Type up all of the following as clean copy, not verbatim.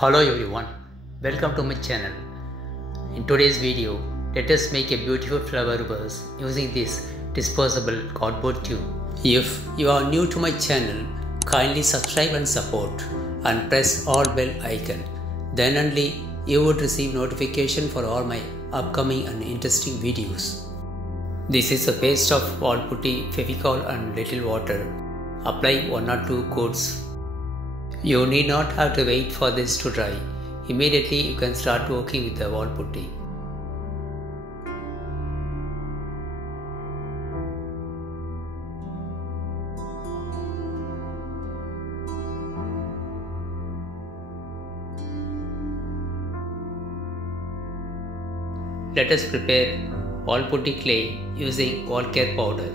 Hello everyone, welcome to my channel. In today's video, let us make a beautiful flower vase using this disposable cardboard tube. If you are new to my channel, kindly subscribe and support and press all bell icon. Then only you would receive notification for all my upcoming and interesting videos. This is a paste of wallputty, fevicol and little water. Apply 1 or 2 coats. You need not have to wait for this to dry. Immediately you can start working with the wallputty. Let us prepare wallputty clay using wall care powder.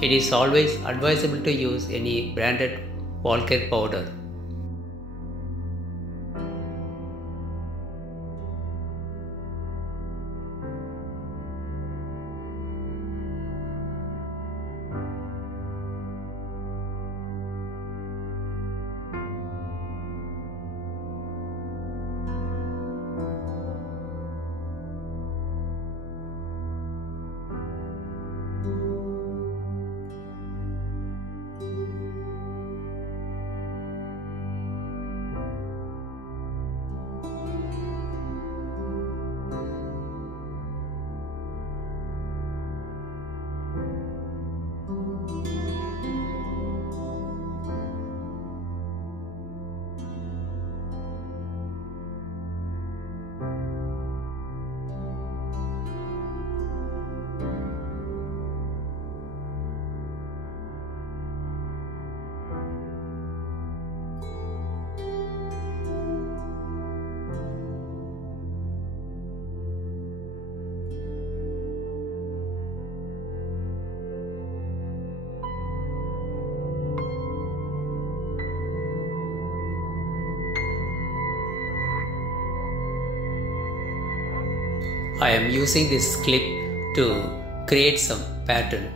It is always advisable to use any branded wall care powder. I am using this clip to create some pattern.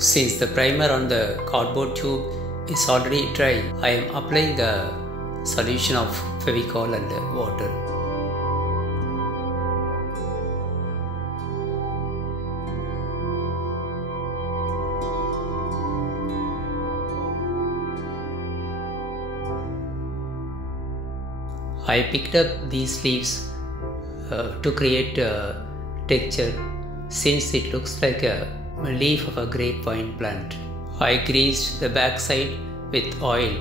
Since the primer on the cardboard tube is already dry, I am applying the solution of fevicol and water. I picked up these leaves to create a texture since it looks like a leaf of a grape vine plant. I greased the back side with oil.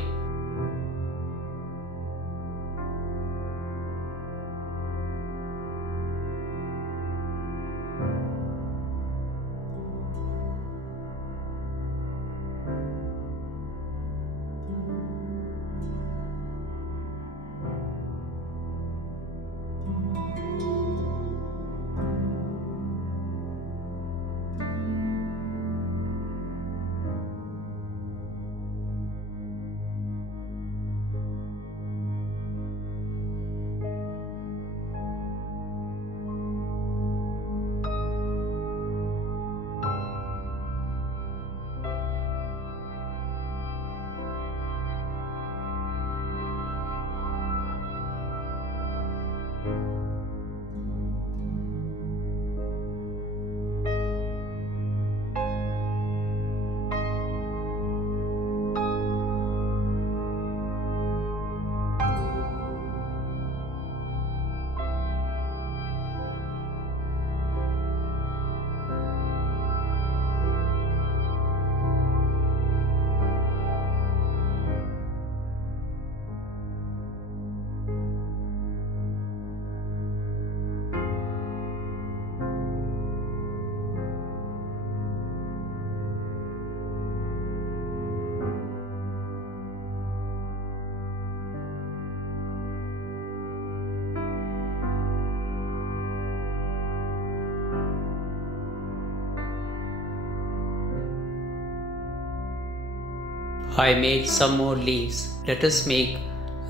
I made some more leaves. Let us make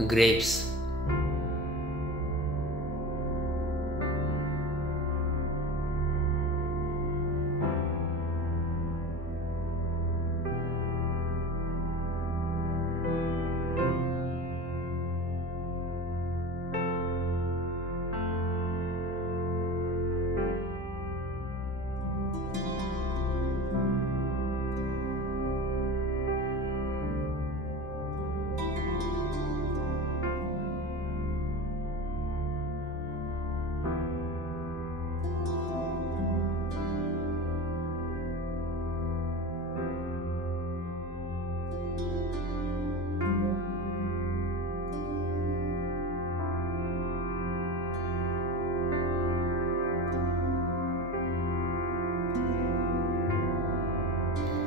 grapes.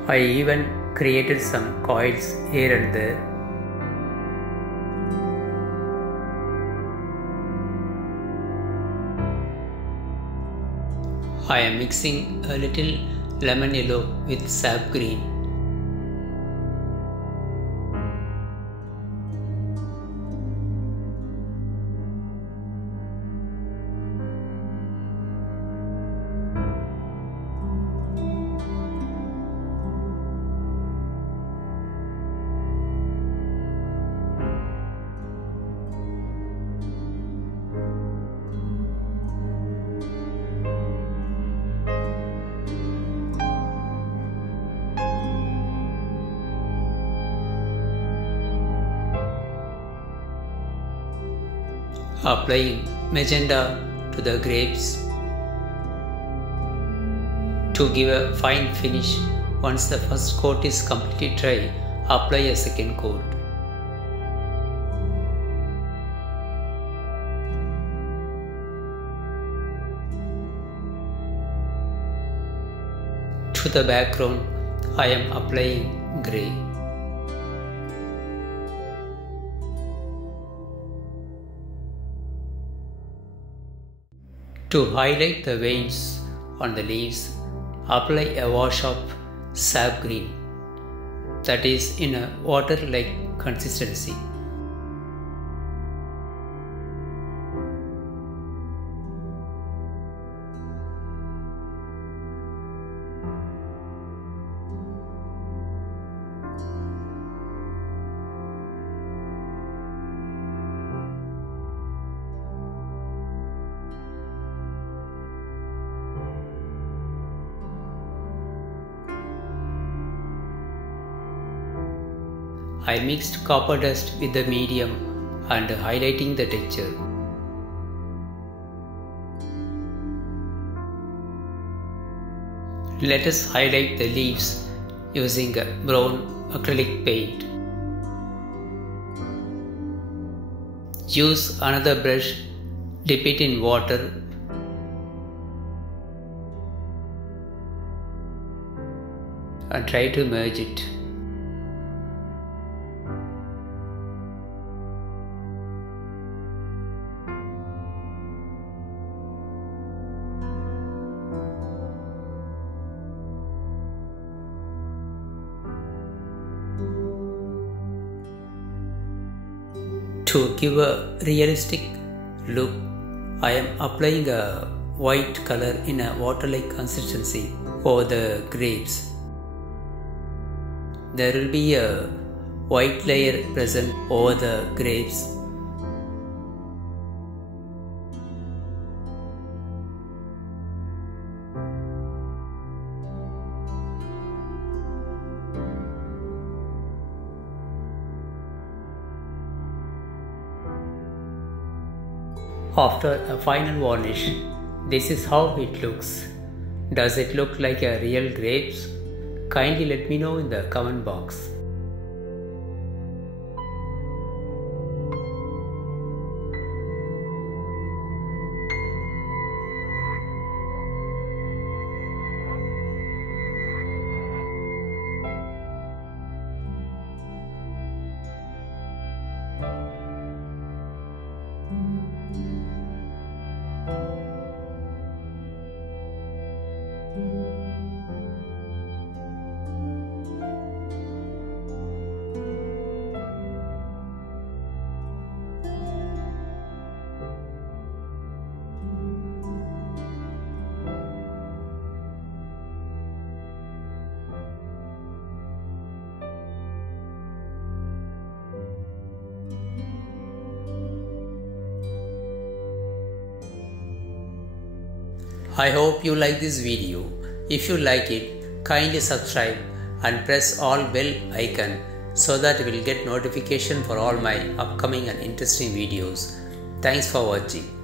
I even created some coils here and there. I am mixing a little lemon yellow with sap green. Applying magenta to the grapes to give a fine finish. Once the first coat is completely dry, apply a second coat. To the background, I am applying grey. To highlight the veins on the leaves, apply a wash of sap green that is in a water-like consistency. I mixed copper dust with the medium and highlighting the texture. Let us highlight the leaves using a brown acrylic paint. Use another brush, dip it in water and try to merge it. To give a realistic look, I am applying a white color in a water-like consistency over the grapes. There will be a white layer present over the grapes. After a final varnish, this is how it looks. Does it look like a real grapes? Kindly let me know in the comment box. I hope you like this video. If you like it, kindly subscribe and press all bell icon so that you will get notification for all my upcoming and interesting videos. Thanks for watching.